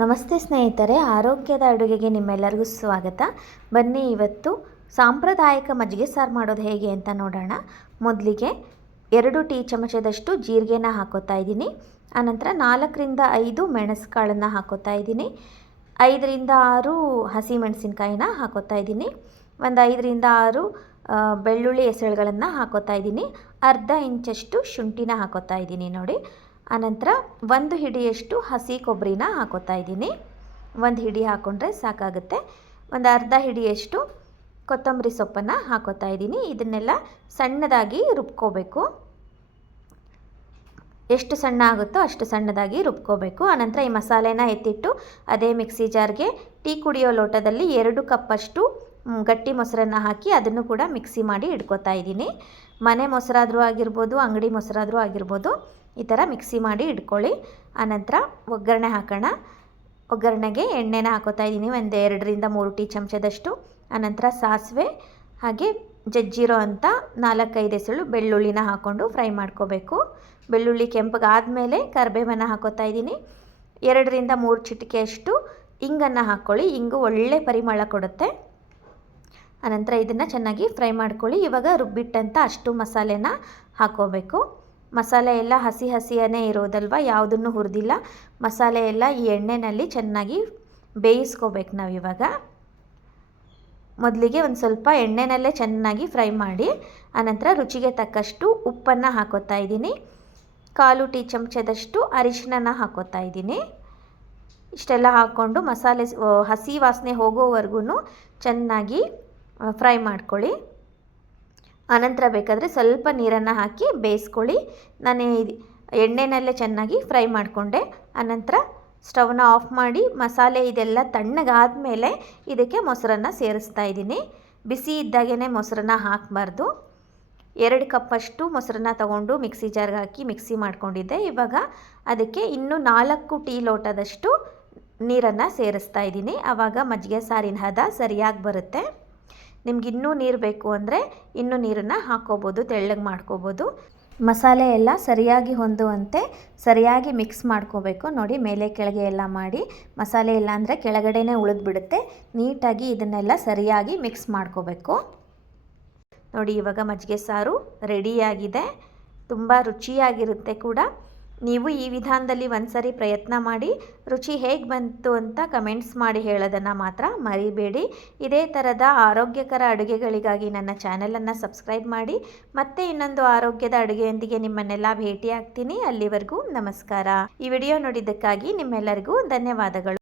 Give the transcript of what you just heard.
ನಮಸ್ತೆ ಸ್ನೇಹಿತರೆ, ಆರೋಗ್ಯದ ಅಡುಗೆಗೆ ನಿಮ್ಮೆಲ್ಲರಿಗೂ ಸ್ವಾಗತ. ಬನ್ನಿ ಇವತ್ತು ಸಾಂಪ್ರದಾಯಿಕ ಮಜ್ಜಿಗೆ ಸಾರು ಮಾಡೋದು ಹೇಗೆ ಅಂತ ನೋಡೋಣ. ಮೊದಲಿಗೆ ಎರಡು ಟೀ ಚಮಚದಷ್ಟು ಜೀರಿಗೆನ ಹಾಕೋತಾ ಇದ್ದೀನಿ. ಆನಂತರ ನಾಲ್ಕರಿಂದ ಐದು ಮೆಣಸುಕಾಳನ್ನು ಹಾಕೋತಾ ಇದ್ದೀನಿ. ಐದರಿಂದ ಆರು ಹಸಿ ಮೆಣಸಿನ್ಕಾಯಿನ ಹಾಕೋತಾ ಇದ್ದೀನಿ. ಒಂದು ಐದರಿಂದ ಆರು ಬೆಳ್ಳುಳ್ಳಿ ಎಸಳುಗಳನ್ನು ಹಾಕೋತಾ ಇದ್ದೀನಿ. ಅರ್ಧ ಇಂಚಷ್ಟು ಶುಂಠಿನ ಹಾಕೋತಾ ಇದ್ದೀನಿ ನೋಡಿ. ಆನಂತರ ಒಂದು ಹಿಡಿಯಷ್ಟು ಹಸಿ ಕೊಬ್ಬರಿನ ಹಾಕೋತಾ ಇದ್ದೀನಿ. ಒಂದು ಹಿಡಿ ಹಾಕ್ಕೊಂಡ್ರೆ ಸಾಕಾಗುತ್ತೆ. ಒಂದು ಅರ್ಧ ಹಿಡಿಯಷ್ಟು ಕೊತ್ತಂಬರಿ ಸೊಪ್ಪನ್ನು ಹಾಕೋತಾ ಇದ್ದೀನಿ. ಇದನ್ನೆಲ್ಲ ಸಣ್ಣದಾಗಿ ರುಬ್ಕೋಬೇಕು. ಎಷ್ಟು ಸಣ್ಣ ಆಗುತ್ತೋ ಅಷ್ಟು ಸಣ್ಣದಾಗಿ ರುಬ್ಕೋಬೇಕು. ಆನಂತರ ಈ ಮಸಾಲೆನ ಎತ್ತಿಟ್ಟು ಅದೇ ಮಿಕ್ಸಿ ಜಾರ್ಗೆ ಟೀ ಕುಡಿಯೋ ಲೋಟದಲ್ಲಿ ಎರಡು ಕಪ್ಪಷ್ಟು ಗಟ್ಟಿ ಮೊಸರನ್ನು ಹಾಕಿ ಅದನ್ನು ಕೂಡ ಮಿಕ್ಸಿ ಮಾಡಿ ಇಟ್ಕೋತಾ ಇದ್ದೀನಿ. ಮನೆ ಮೊಸರಾದರೂ ಆಗಿರ್ಬೋದು, ಅಂಗಡಿ ಮೊಸರಾದರೂ ಆಗಿರ್ಬೋದು, ಈ ಥರ ಮಿಕ್ಸಿ ಮಾಡಿ ಇಟ್ಕೊಳ್ಳಿ. ಆನಂತರ ಒಗ್ಗರಣೆ ಹಾಕೋಣ. ಒಗ್ಗರಣೆಗೆ ಎಣ್ಣೆನ ಹಾಕೋತಾ ಇದ್ದೀನಿ, ಒಂದು ಎರಡರಿಂದ ಮೂರು ಟೀ ಚಮಚದಷ್ಟು. ಆನಂತರ ಸಾಸಿವೆ, ಹಾಗೆ ಜಜ್ಜಿರೋ ಅಂಥ ನಾಲ್ಕೈದು ಎಸಳು ಬೆಳ್ಳುಳ್ಳಿನ ಹಾಕ್ಕೊಂಡು ಫ್ರೈ ಮಾಡ್ಕೋಬೇಕು. ಬೆಳ್ಳುಳ್ಳಿ ಕೆಂಪಗಾದಮೇಲೆ ಕರಿಬೇವನ್ನು ಹಾಕೋತಾ ಇದ್ದೀನಿ. ಎರಡರಿಂದ ಮೂರು ಚಿಟಿಕೆಯಷ್ಟು ಇಂಗನ್ನು ಹಾಕ್ಕೊಳ್ಳಿ ಇಂಗು ಒಳ್ಳೆ ಪರಿಮಳ ಕೊಡುತ್ತೆ. ಆನಂತರ ಇದನ್ನು ಚೆನ್ನಾಗಿ ಫ್ರೈ ಮಾಡ್ಕೊಳ್ಳಿ. ಇವಾಗ ರುಬ್ಬಿಟ್ಟಂಥ ಅಷ್ಟು ಮಸಾಲೆನ ಹಾಕೋಬೇಕು ಮಸಾಲೆ ಎಲ್ಲ ಹಸಿ ಹಸಿಯೇ ಇರೋದಲ್ವ, ಯಾವುದನ್ನು ಹುರಿದಿಲ್ಲ. ಮಸಾಲೆ ಎಲ್ಲ ಈ ಎಣ್ಣೆಯಲ್ಲಿ ಚೆನ್ನಾಗಿ ಬೇಯಿಸ್ಕೋಬೇಕು ನಾವು ಇವಾಗ. ಮೊದಲಿಗೆ ಒಂದು ಸ್ವಲ್ಪ ಎಣ್ಣೆನಲ್ಲೇ ಚೆನ್ನಾಗಿ ಫ್ರೈ ಮಾಡಿ, ಆನಂತರ ರುಚಿಗೆ ತಕ್ಕಷ್ಟು ಉಪ್ಪನ್ನು ಹಾಕೋತಾ ಇದ್ದೀನಿ. ಕಾಲು ಟೀ ಚಮಚದಷ್ಟು ಅರಿಶಿನ ಹಾಕೋತಾ ಇದ್ದೀನಿ. ಇಷ್ಟೆಲ್ಲ ಹಾಕ್ಕೊಂಡು ಮಸಾಲೆ ಹಸಿ ವಾಸನೆ ಹೋಗೋವರೆಗೂ ಚೆನ್ನಾಗಿ ಫ್ರೈ ಮಾಡ್ಕೊಳ್ಳಿ. ಆನಂತರ ಬೇಕಾದರೆ ಸ್ವಲ್ಪ ನೀರನ್ನು ಹಾಕಿ ಬೇಯಿಸ್ಕೊಳ್ಳಿ. ನಾನು ಎಣ್ಣೆನಲ್ಲೇ ಚೆನ್ನಾಗಿ ಫ್ರೈ ಮಾಡಿಕೊಂಡೆ. ಆನಂತರ ಸ್ಟವ್ನ ಆಫ್ ಮಾಡಿ ಮಸಾಲೆ ಇದೆಲ್ಲ ತಣ್ಣಗಾದ ಮೇಲೆ ಇದಕ್ಕೆ ಮೊಸರನ್ನು ಸೇರಿಸ್ತಾ ಇದ್ದೀನಿ. ಬಿಸಿ ಇದ್ದಾಗೇ ಮೊಸರನ್ನ ಹಾಕಬಾರ್ದು. ಎರಡು ಕಪ್ಪಷ್ಟು ಮೊಸರನ್ನ ತಗೊಂಡು ಮಿಕ್ಸಿ ಜಾರ್ಗೆ ಹಾಕಿ ಮಿಕ್ಸಿ ಮಾಡ್ಕೊಂಡಿದ್ದೆ. ಇವಾಗ ಅದಕ್ಕೆ ಇನ್ನೂ ನಾಲ್ಕು ಟೀ ಲೋಟದಷ್ಟು ನೀರನ್ನು ಸೇರಿಸ್ತಾ ಇದ್ದೀನಿ. ಆವಾಗ ಮಜ್ಜಿಗೆ ಸಾರಿನ ಹದ ಸರಿಯಾಗಿ ಬರುತ್ತೆ. ನಿಮ್ಗೆ ಇನ್ನೂ ನೀರು ಬೇಕು ಅಂದರೆ ಇನ್ನೂ ನೀರನ್ನು ಹಾಕ್ಕೋಬೋದು ತೆಳ್ಳಗೆ ಮಾಡ್ಕೋಬೋದು. ಮಸಾಲೆ ಎಲ್ಲ ಸರಿಯಾಗಿ ಹೊಂದುವಂತೆ ಸರಿಯಾಗಿ ಮಿಕ್ಸ್ ಮಾಡ್ಕೋಬೇಕು. ನೋಡಿ, ಮೇಲೆ ಕೆಳಗೆ ಎಲ್ಲ ಮಾಡಿ ಮಸಾಲೆ ಇಲ್ಲ ಅಂದರೆ ಕೆಳಗಡೆನೇ ಉಳಿದ್ಬಿಡುತ್ತೆ. ನೀಟಾಗಿ ಇದನ್ನೆಲ್ಲ ಸರಿಯಾಗಿ ಮಿಕ್ಸ್ ಮಾಡ್ಕೋಬೇಕು. ನೋಡಿ, ಇವಾಗ ಮಜ್ಜಿಗೆ ಸಾರು ರೆಡಿಯಾಗಿದೆ ತುಂಬ ರುಚಿಯಾಗಿರುತ್ತೆ ಕೂಡ. ನೀವು ಈ ವಿಧಾನದಲ್ಲಿ ಒಂದ್ಸರಿ ಪ್ರಯತ್ನ ಮಾಡಿ, ರುಚಿ ಹೇಗೆ ಬಂತು ಅಂತ ಕಮೆಂಟ್ಸ್ ಮಾಡಿ ಹೇಳೋದನ್ನು ಮಾತ್ರ ಮರಿಬೇಡಿ. ಇದೇ ಥರದ ಆರೋಗ್ಯಕರ ಅಡುಗೆಗಳಿಗಾಗಿ ನನ್ನ ಚಾನಲನ್ನು ಸಬ್ಸ್ಕ್ರೈಬ್ ಮಾಡಿ, ಮತ್ತೆ ಇನ್ನೊಂದು ಆರೋಗ್ಯದ ಅಡುಗೆಯೊಂದಿಗೆ ನಿಮ್ಮನ್ನೆಲ್ಲ ಭೇಟಿ ಆಗ್ತೀನಿ ಅಲ್ಲಿವರೆಗೂ ನಮಸ್ಕಾರ. ಈ ವಿಡಿಯೋ ನೋಡಿದ್ದಕ್ಕಾಗಿ ನಿಮ್ಮೆಲ್ಲರಿಗೂ ಧನ್ಯವಾದಗಳು.